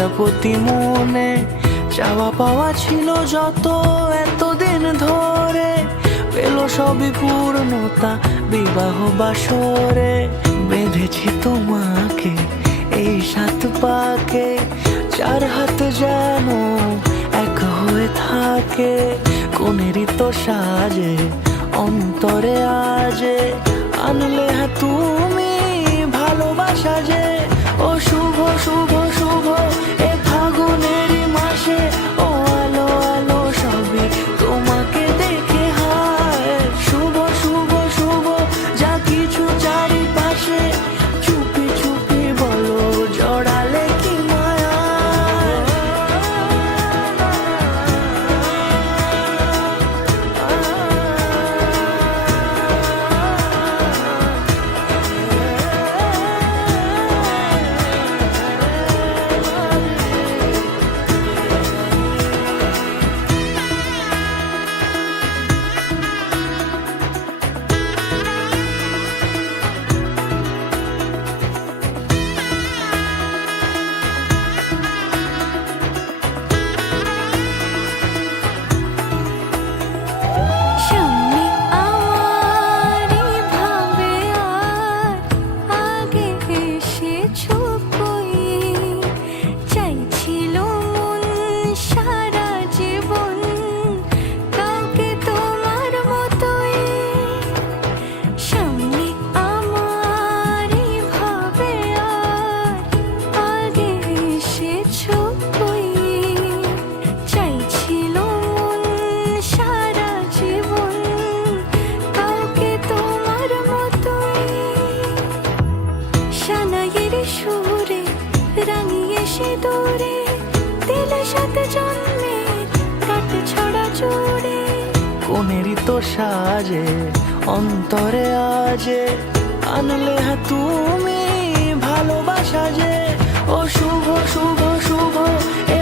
প্রজাপতি মনে চাওয়া পাওয়া ছিল যত এতদিন ধরে, পেল সবই পূর্ণতা বিবাহ বাসরে। বেঁধেছি তোমাকে এই 7 পাকে, 4 হাত যেন এক হয়ে থাকে। কোনেরই তো সাজে অন্তরে আজে, আনলে তুমি ভালোবাসা যে। ও শুভ শুভ শুভ এ ফাগুনেরই মাসে, ও আলো আলো সবই তোমাকে দেখে হায়। শুভ শুভ শুভ যা কিছু চারিপাশে, চুপি চুপি বলো জড়ালে কি মায়া। সুরে রাঙিয়ে সে দূরে দিলে 7 জন্মের কাট ছড়া জোড়ে। কোনেরই তো সাজে অন্তরে আজে, আনলে তুমি ভালোবাসা যে। ও শুভ শুভ শুভ এ